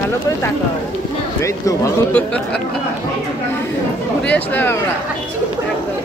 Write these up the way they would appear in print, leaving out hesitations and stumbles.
ভালো করে তাকাও। এই তো ভালো ঘুরে আসলাম আমরা একদম।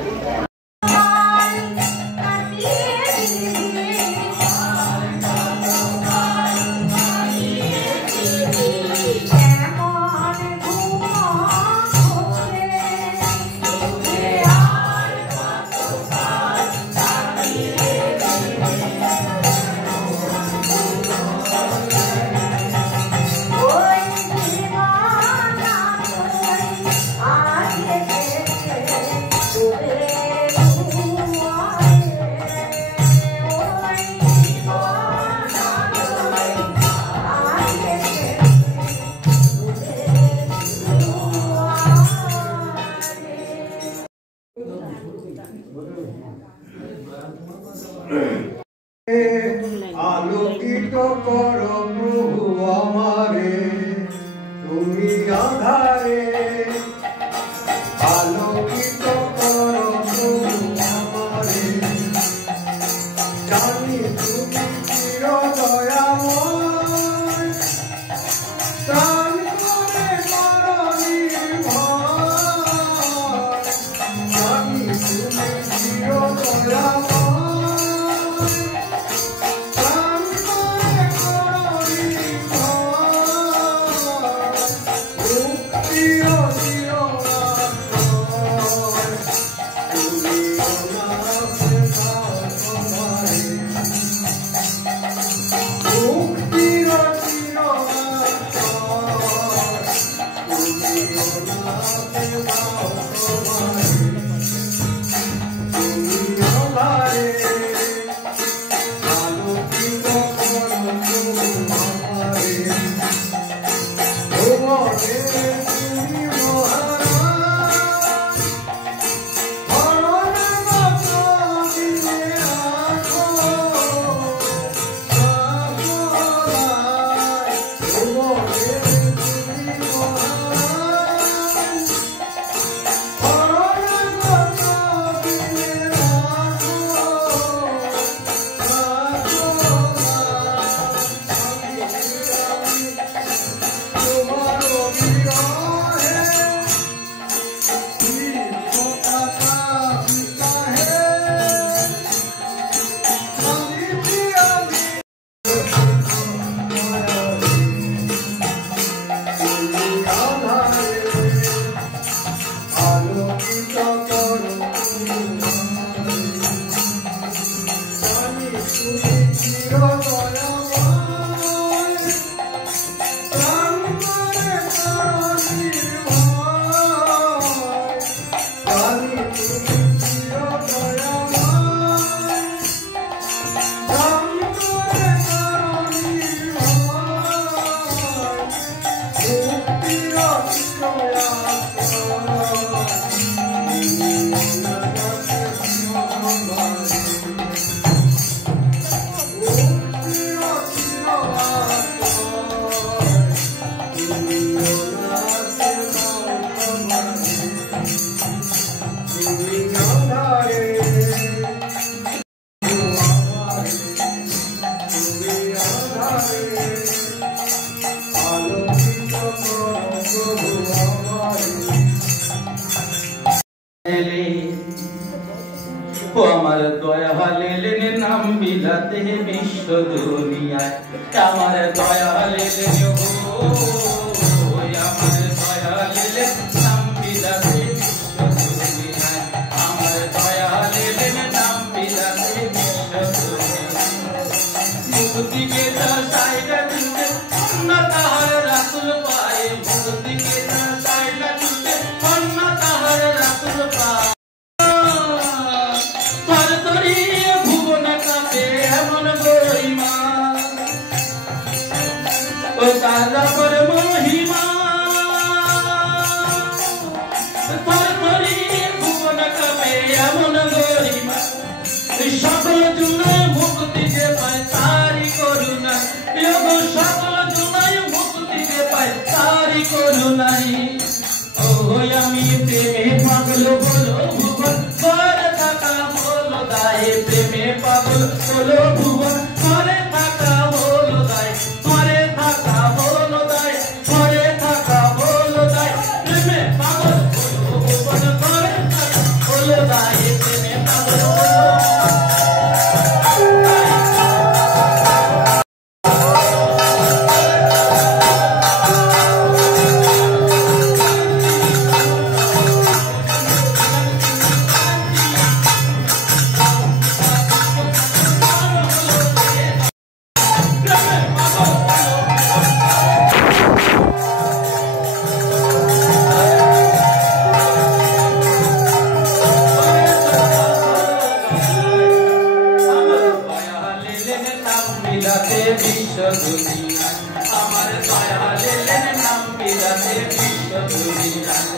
আলোকিত করো প্রভু আমারে, তুমি আধারে আলোকিত করো প্রভু আমারে, জানি তুমি চির দয়াময়, প্রাণ করে করো নির্ভয়, জানি তুমি চির দয়াময়। আমার দয়ালের নাম বিলাতে বিশ্ব দুনিয়ায়, আমার দয়ালের আমার দয়ালের নাম বিলাতে বিশ্ব দুনিয়ায়, আমার দয়ালের নাম বিলাতে বিশ্ব দুনিয়ায়। মুক্তিকে সাইডা দিতে অন্য তাহার রাসূল পায়, মুক্তিকে সাইডা দিতে অন্য তাহার রাসূল পায়। তারা পর মহিমা ভুবন কাপে এমন গরিমা, সকল জুনায় মুক্তি যে পায় তারি করুণা, সকল জুনায় মুক্তি যে পায় তারি করুণাই। ও আমি প্রেমে পাগল বলো ভুবন করে থাকা বলো দায়ে, প্রেমে পাগল বলো ভুবন করে থাকা বলো দায়ে, করে থাকা বলো দায়ে। ও দয়াল এলেন নাম বিলাতে বিশ্ব দুনিয়ায়।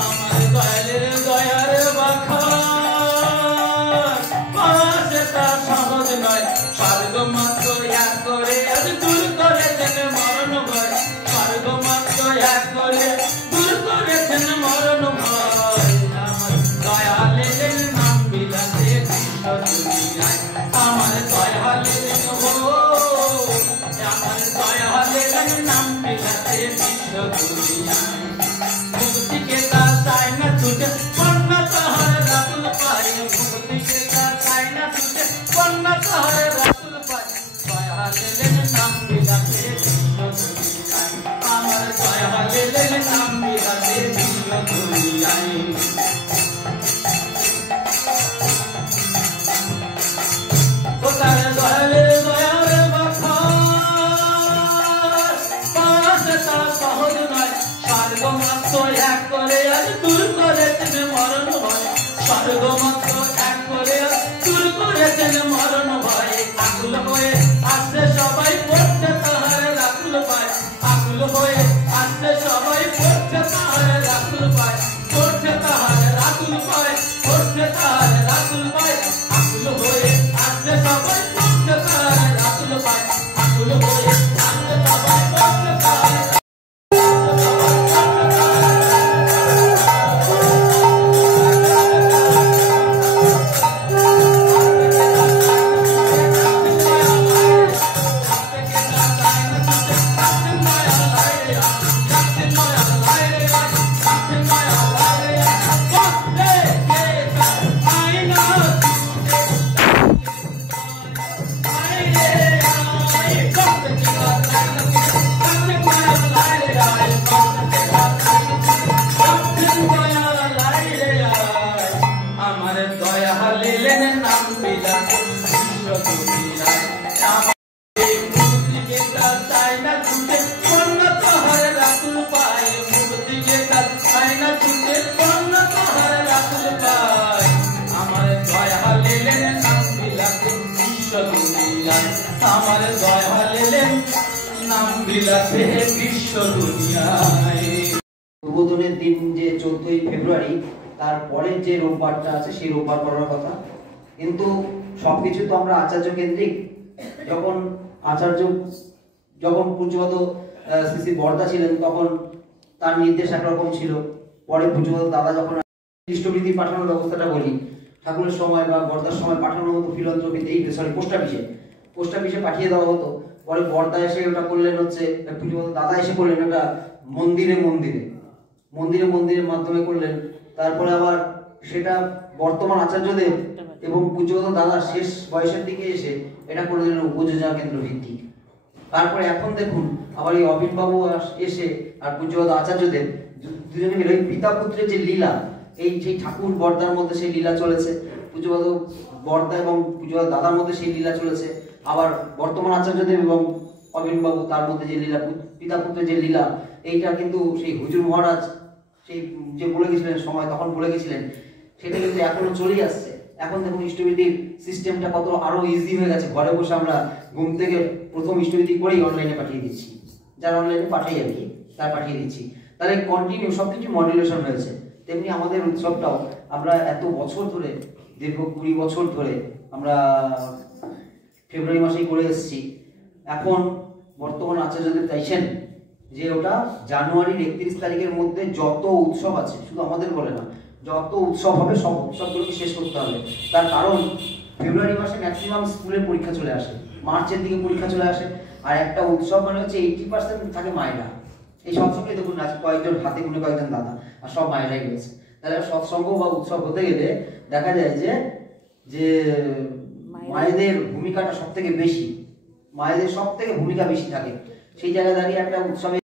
আমার দয়ালের দয়ার বাখান পাশে তা সহজ নয়, স্বর্গ মাত্র এক করে আজ দূর করেছেন মরণ ভয়, স্বর্গ মাত্র এক করে দূর করেছেন মরণ ভয়। আমার দয়াল এলেন নাম বিলাতে বিশ্ব দুনিয়ায়, আমার দয়াল এলেন হো, আমার দয়াল এলেন নাম বিলাতে বিশ্ব দুনিয়ায়। মুক্তি के साय न छूटे पन्ना तहर रातुल पाए, मुक्ति के साय न छूटे पन्ना तहर रातुल पाए। दयाल एलेन नाम বিলাতে বিশ্ব দুনিয়ায়, আমার দয়াল এলেন নাম বিলাতে বিশ্ব দুনিয়ায়। ও তার দয়ালের দয়ার বাখান পাশে তা সহজ নয়, স্বর্গ মাত্র এক করে আজ দূর করেছেন মরণ ভয়, স্বর্গ মাত্র এক করে আজ দূর করেছেন মরণ ভয়। আকুল হয়ে আসছে সবাই পড়ছে তাহার রাতুল পায়, আকুল হয়ে আসছে সবাই পড়ছে তাহার রাতুল পায়, পড়ছে তাহার রাতুল পায়, পড়ছে তাহার রাতুল পায়। আকুল হয়ে আসছে সবাই পড়ছে তাহার রাতুল পায়, আকুল হয়ে আসছে সবাই পড়ছে তাহার। আমার দয়াল এলেন নাম বিলাতে বিশ্ব দুনিয়ায়, মুক্তি के साय न छूटे पन्ना तहर रातुल पाए, मुक्ति के साय न छूटे पन्ना तहर रातुल पाए। আমার দয়াল এলেন নাম বিলাতে বিশ্ব দুনিয়ায়, আমার দয়াল এলেন নাম বিলাতে বিশ্ব দুনিয়ায়। উদ্বোধনের দিন যে 14ই ফেব্রুয়ারি, তারপরে যে রোববারটা আছে সেই রোববার করার কথা, কিন্তু সবকিছু তো আমরা আচার্য কেন্দ্রিক। যখন পূজ্যপদ শ্রী বর্দা ছিলেন তখন তার নির্দেশ একরকম ছিল, পরে পূজ্যপদ দাদা যখন ইষ্টবৃত্তি পাঠানোর ব্যবস্থাটা বলি, ঠাকুরের সময় বা বর্দার সময় পাঠানোর মতো ফিলন্থ্রপিতে পোস্ট অফিসে পাঠিয়ে দেওয়া হতো। পরে বর্দা এসে ওটা করলেন হচ্ছে, পূজ্যপদ দাদা এসে করলেন ওটা মন্দিরে মাধ্যমে করলেন। তারপরে আবার সেটা বর্তমান আচার্যদেব এবং পূজ্যপদ দাদা শেষ বয়সের দিকে এসে এটা করে দিলেন উপযোজনা কেন্দ্র ভিত্তিক। তারপরে এখন দেখুন আবার এই অবিন বাবু এসে আর পূজ্যপদ আচার্যদেব দুজনে মিলে ওই পিতা পুত্রের যে লীলা, এই সেই ঠাকুর বর্দার মধ্যে সেই লীলা চলেছে, পূজ্যপদ বর্দা এবং পূজ্যপদ দাদার মধ্যে সেই লীলা চলেছে। আবার বর্তমান আচার্যদেব এবং অবিন বাবু তার মধ্যে যে লীলা, পিতা পুত্রের যে লীলা, এইটা কিন্তু সেই হুজুর মহারাজ সেই যে বলে গেছিলেন সময় তখন বলে গেছিলেন, সেটা কিন্তু এখনো চলেই আসছে। এখন দেখুন ইষ্টবিধির সিস্টেমটা কত আরো ইজি হয়ে গেছে, ঘরে বসে আমরা ঘুম থেকে প্রথম ইষ্টবিধি করেই অনলাইনে পাঠিয়ে দিচ্ছি, যারা অনলাইনে পাঠাই আর কি তার পাঠিয়ে দিচ্ছি। তাহলে কন্টিনিউ সবকিছু মডুলেশন হয়েছে। তেমনি আমাদের উৎসবটাও আমরা এত বছর ধরে, দীর্ঘ 20 বছর ধরে আমরা ফেব্রুয়ারি মাসেই করে এসেছি। এখন বর্তমান আচার্যদেব চাইছেন যে ওটা জানুয়ারির 31 তারিখের মধ্যে যত উৎসব আছে, শুধু আমাদের বলে না, যত উৎসব হবে সব উৎসবগুলোকে শেষ করতে হবে। তার কারণ ফেব্রুয়ারি মাসে ম্যাক্সিমাম স্কুলের পরীক্ষা চলে আসে, মার্চের দিকে পরীক্ষা চলে আসে, আর একটা উৎসব মানে হচ্ছে 80% থাকে মায়েরা। এই সৎসঙ্গে দেখুন আছে কয়েকজন, হাতে গুনে কয়েকজন দাদা, আর সব মায়েরাই রয়েছে। তাহলে সৎসঙ্গ বা উৎসব হতে গেলে দেখা যায় যে মায়েদের ভূমিকাটা সব থেকে বেশি, মায়েদের সব থেকে ভূমিকা বেশি থাকে। সেই জায়গায় দাঁড়িয়ে একটা উৎসবে